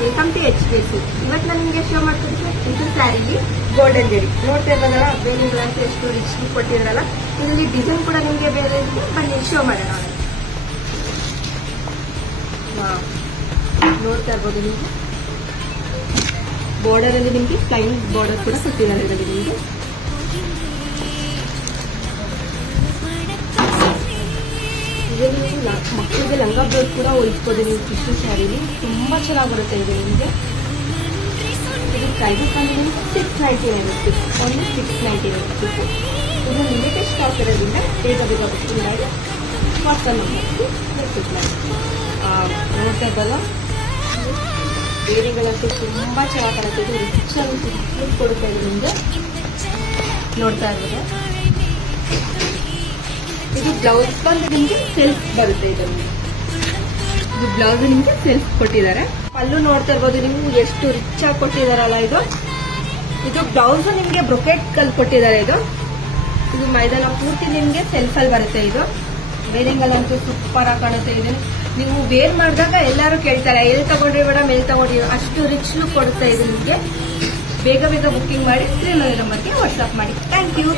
Welcome to HPS. ಇವತ್ತು ನಾನು ನಿಮಗೆ ಶೋ ಮಾಡ್ತಿದ್ದೆ ಇದು ಸ್ಯಾರಿಲಿ ಗೋಲ್ಡನ್ ಜರಿ ನೋಡ್ತಾ ಇರೋದಲ್ಲ, ಬೇರೆ ಅಂತ ಎಷ್ಟು ರಿಚ್ ಕೊಟ್ಟಿದ್ರಲ್ಲ. ಇದರಲ್ಲಿ ಡಿಸೈನ್ ಕೂಡ ನಿಮಗೆ ಬೇರೆ ಇದೆ, ಬನ್ನಿ ಶೋ ಮಾಡೋಣ. ನೋಡ್ತಾ ಇರ್ಬೋದು ನಿಮಗೆ ಬಾರ್ಡರ್ ಅಲ್ಲಿ ನಿಮಗೆ ಪ್ಲೈನ್ ಬಾರ್ಡರ್ ಕೂಡ ಕೊಟ್ಟಿದ್ದಾರೆ. ಇದರಲ್ಲಿ ನಿಮಗೆ ಮಕ್ಕಳಿಗೆ ಲಂಗ ಬ್ಲೌಸ್ ಕೂಡ ಹೊಲಿಸ್ಬೋದು ನೀವು. ಟಿಶ್ಯೂ ಸ್ಯಾರಿಲಿ ತುಂಬಾ ಚೆನ್ನಾಗಿ ಬರುತ್ತೆ. ಇದು ನಿಮಗೆ ಇದು ಪ್ರೈಸ್ ಬಂದು $699 rupees, ಓನ್ಲಿ $699 rupees. ಇದು ಲಿಮಿಟೆಡ್ ಸ್ಟಾಕ್ ಇರೋದ್ರಿಂದ ಬೇಗ ಬುಕ್ಕಿಂಗ್ ಮಾಡಿ ವಾಟ್ಸಪ್ ನೋಡ್ತಾ ಇದ್ದಲ್ಲ, ಬೇರೆಗಳಂತೂ ತುಂಬಾ ಚೆನ್ನಾಗಿ ಕಾಣುತ್ತೆ. ಇದು ರಿಚ್ ಆಗಿ ಕೊಡುತ್ತೆ. ಇದು ನಿಮಗೆ ನೋಡ್ತಾ ಇರೋದು. ಇದು ಬ್ಲೌಸ್ ಬಂದು ನಿಮಗೆ ಸೆಲ್ಫ್ ಬರುತ್ತೆ. ಇದು ಬ್ಲೌಸ್ ನಿಮಗೆ ಸೆಲ್ಫ್ ಕೊಟ್ಟಿದ್ದಾರೆ. ಪಲ್ಲು ನೋಡ್ತಾ ಇರ್ಬೋದು ನೀವು ಎಷ್ಟು ರಿಚ್ ಆಗಿ ಕೊಟ್ಟಿದಾರಲ್ಲ. ಇದು ಬ್ಲೌಸ್ ನಿಮಗೆ ಬ್ರೊಕೆಟ್ ಕಲ್ ಕೊಟ್ಟಿದ್ದಾರೆ. ಇದು ಮೈದಾನ ಪೂರ್ತಿ ನಿಮಗೆ ಸೆಲ್ಫ್ ಅಲ್ಲಿ ಬರುತ್ತೆ. ಇದು ವೇರಿಂಗಲ್ಲಂತೂ ಸೂಪರ್ ಆಗಿ ಕಾಣುತ್ತೆ. ಇದು ನೀವು ವೇರ್ ಮಾಡಿದಾಗ ಎಲ್ಲರೂ ಕೇಳ್ತಾರೆ, ಎಲ್ಲಿ ತಗೊಂಡ್ರಿ ಮೇಡಮ್, ಎಲ್ಲಿ ತಗೊಂಡ್ರಿ, ಅಷ್ಟು ರಿಚ್ ಲುಕ್ ಕೊಡುತ್ತೆ. ಇದು ನಿಮಗೆ ಬೇಗ ಬುಕ್ಕಿಂಗ್ ಮಾಡಿ 3 ನಂಬರ್ಗೆ ವಾಟ್ಸ್ಆಪ್ ಮಾಡಿ. Thank you.